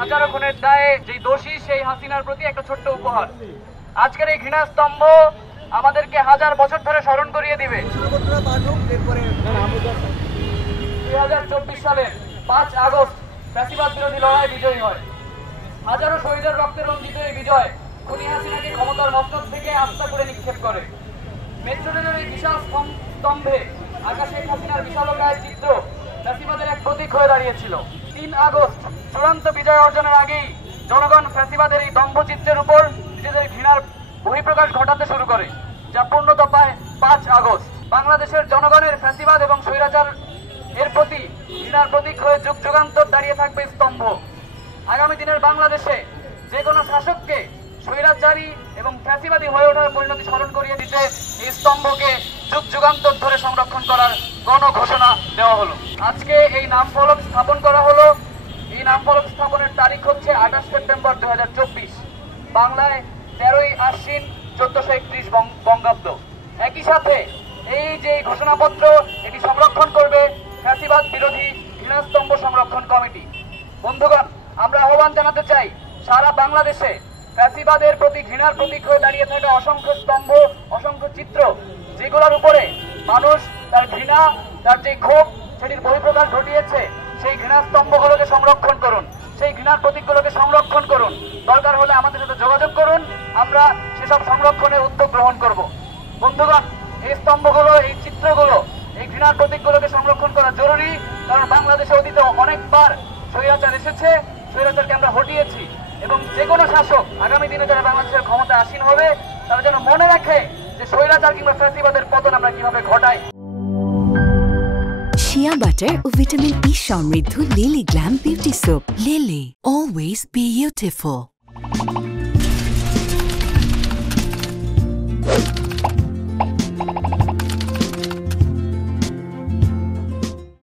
হাজারো খুনের দায়ে যে দোষী সেই হাসিনার প্রতি একটা ছোট্ট উপহার। আজকের এই ঘৃণা স্তম্ভ আমাদেরকে হাজার বছর ধরে স্মরণ করিয়ে দিবে 2024 সালের 5 আগস্ট ফ্যাসিবাদ বিরোধী লড়াই বিজয়ী হয়। হাজারো শহীদের রক্তে রঞ্জিত এই বিজয় খুনি হাসিনাকে ক্ষমতার মসনদ থেকে আস্থা করে নিক্ষেপ করে। মেট্রো রেলের এই বিশাল স্তম্ভে আকাশে হাসিনার বিশালকায় চিত্র ফ্যাসিবাদের এক প্রতীক হয়ে দাঁড়িয়েছিল। 3 আগস্ট চূড়ান্ত বিজয় অর্জনের আগেই জনগণ ফ্যাসিবাদের এই দম্ভচিত্রের উপর নিজেদের ঘৃণার বহিঃপ্রকাশ ঘটাতে শুরু করে, যা পূর্ণতা পায় 5 আগস্ট। বাংলাদেশের জনগণের ফ্যাসিবাদ এবং স্বৈরাচার এর প্রতি ঘৃণার প্রতীক হয়ে যুগ যুগান্তর দাঁড়িয়ে থাকবে স্তম্ভ। আগামী দিনের বাংলাদেশে যে কোনো শাসককে স্বৈরাচারী এবং ফ্যাসিবাদী হয়ে ওঠার পরিণতি স্মরণ করিয়ে দিতে এই স্তম্ভকে যুগ যুগান্তর ধরে সংরক্ষণ করার গণ ঘোষণা দেওয়া হলো। আজকে এই নামফলক স্থাপন করা হলো। এই নামফলক স্থাপনের তারিখ হচ্ছে 28 সেপ্টেম্বর 2024, বাংলায় 13ই আশ্বিন 1431 বঙ্গাব্দ। একই সাথে এই যে ঘোষণাপত্র এটি সংরক্ষণ করবে ফ্যাসিবাদ বিরোধী ঘৃণাস্তম্ভ সংরক্ষণ কমিটি। বন্ধুগণ, আমরা আহ্বান জানাতে চাই সারা বাংলাদেশে ফ্যাসিবাদের প্রতি ঘৃণার প্রতীক হয়ে দাঁড়িয়ে থাকা অসংখ্য স্তম্ভ, অসংখ্য চিত্র, যেগুলোর উপরে মানুষ তার ঘৃণা, তার যে ক্ষোভ সেটির বহিঃপ্রকাশ ঘটিয়েছে, সেই ঘৃণা স্তম্ভগুলোকে সংরক্ষণ করুন, সেই ঘৃণার প্রতীকগুলোকে সংরক্ষণ করুন। দরকার হলে আমাদের সাথে যোগাযোগ করুন, আমরা সেসব সংরক্ষণের উদ্যোগ গ্রহণ করব। বন্ধুগণ, এই স্তম্ভগুলো, এই চিত্রগুলো, এই ঘৃণার প্রতীকগুলোকে সংরক্ষণ করা জরুরি, কারণ বাংলাদেশে অতীতে অনেকবার স্বৈরাচার এসেছে, স্বৈরাচারকে আমরা হটিয়েছি, এবং যে কোনো শাসক আগামী দিনে যারা বাংলাদেশের ক্ষমতা আসীন হবে তারা যেন মনে রাখে যে স্বৈরাচার কিংবা ফ্যাসিবাদের পতন আমরা কিভাবে ঘটাই। শিয়া বাটার ও ভিটামিন ই সমৃদ্ধ lily glam beauty soap. Lily, always beautiful.